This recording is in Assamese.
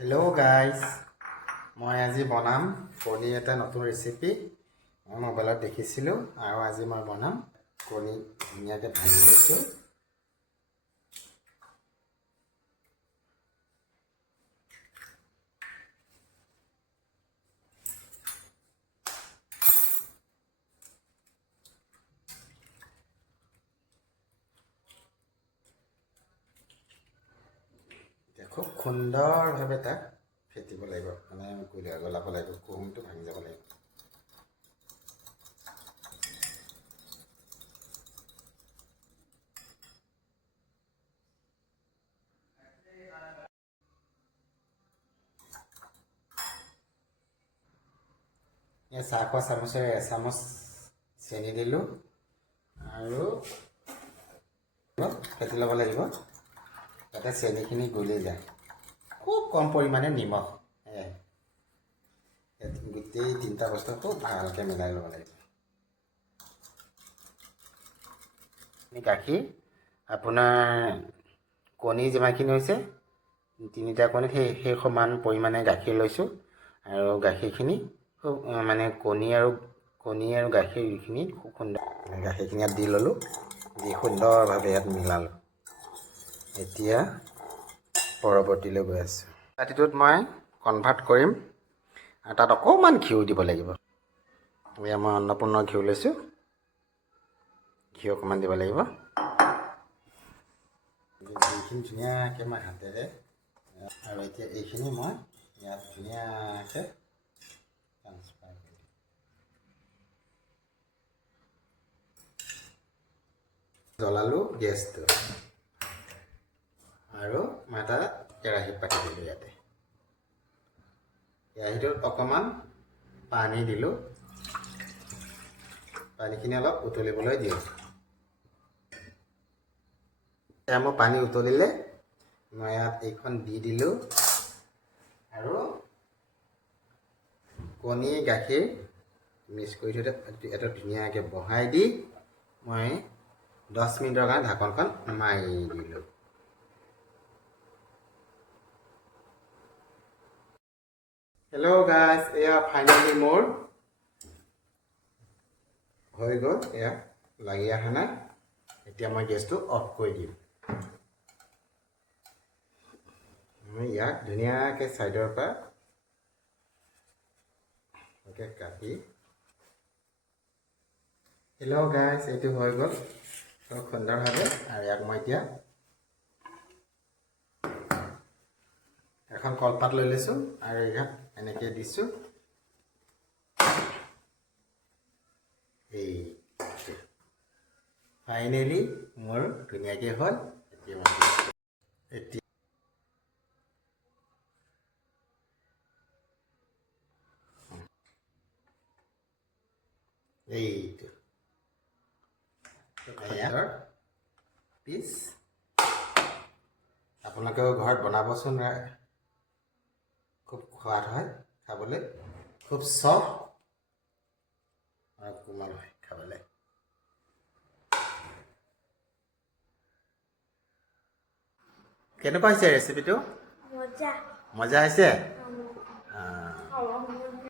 হেল্ল' গাইজ, মই আজি বনাম কণী এটা নতুন ৰেচিপি। মই মোবাইলত দেখিছিলোঁ আৰু আজি মই বনাম। কণী ধুনীয়াকৈ ভাঙি লৈছোঁ। খুব সুন্দৰভাৱে তাক ফেটিব লাগিব, মানে গলাব লাগিব, কুহুমটো ভাঙি যাব লাগিব। এই চাহ খোৱা চামুচেৰে এচামুচ চেনি দিলোঁ আৰু ফেটি ল'ব লাগিব যাতে চেনিখিনি গলি যায়। খুব কম পৰিমাণে নিমখ, গোটেই তিনিটা বস্তু খুব ভালকৈ মিলাই ল'ব লাগিব। গাখীৰ আপোনাৰ কণী যিমানখিনি হৈছে, তিনিটা কণীত সেই সমান পৰিমাণে গাখীৰ লৈছোঁ আৰু গাখীৰখিনি খুব কণী আৰু গাখীৰখিনি খুব সুন্দৰ গাখীৰখিনি ইয়াত দি ল'লোঁ, দি সুন্দৰভাৱে ইয়াত মিলালোঁ। এতিয়া পৰৱৰ্তীলৈ গৈ আছোঁ। বাতিটোত মই কনভাৰ্ট কৰিম আৰু তাত অকণমান ঘিউ দিব লাগিব। এয়া মই অন্নপূৰ্ণ ঘিউ লৈছোঁ, ঘিউ অকণমান দিব লাগিব। ঘিউখিনি ধুনীয়াকৈ মই হাতেৰে আৰু এতিয়া এইখিনি মই ইয়াত ধুনীয়াকৈ ট্ৰান্সফাৰ কৰি দিম। জ্বলালোঁ গেছটো আৰু মই এটা কেৰাহীত পাতি দিলোঁ। ইয়াতে কেৰাহীটোত অকণমান পানী দিলোঁ, পানীখিনি অলপ উতলিবলৈ দিওঁ। এতিয়া মই পানী উতলিলে মই ইয়াত এইখন দি দিলোঁ আৰু কণী গাখীৰ মিক্স কৰি থৈ এটা ধুনীয়াকৈ বহাই দি মই 10 মিনিটৰ কাৰণে ঢাকনখন মাৰি দিলোঁ। হেল্ল' গাইজ, এয়া ফাইনেলি মোৰ হৈ গ'ল। এয়া লাগি অহা নাই। এতিয়া মই গেছটো অফ কৰি দিম। মই ইয়াক ধুনীয়াকৈ ছাইডৰ পৰা কাটি। হেল্ল' গাইজ, এইটো হৈ গ'ল খুব সুন্দৰভাৱে। আৰু ইয়াক মই এতিয়া এখন কলপাত লৈ লৈছোঁ আৰু ইয়াত এনেকৈ দিছোঁ। এই ফাইনেলি মোৰ ধুনীয়াকৈ হ'ল। এতিয়া এইটো পিচ আপোনালোকেও ঘৰত বনাবচোন। খুব সোৱাদ হয় খাবলৈ, খুব চফ্ট আৰু কোমল হয় খাবলৈ। কেনেকুৱা হৈছে ৰেচিপিটো? মজা হৈছে।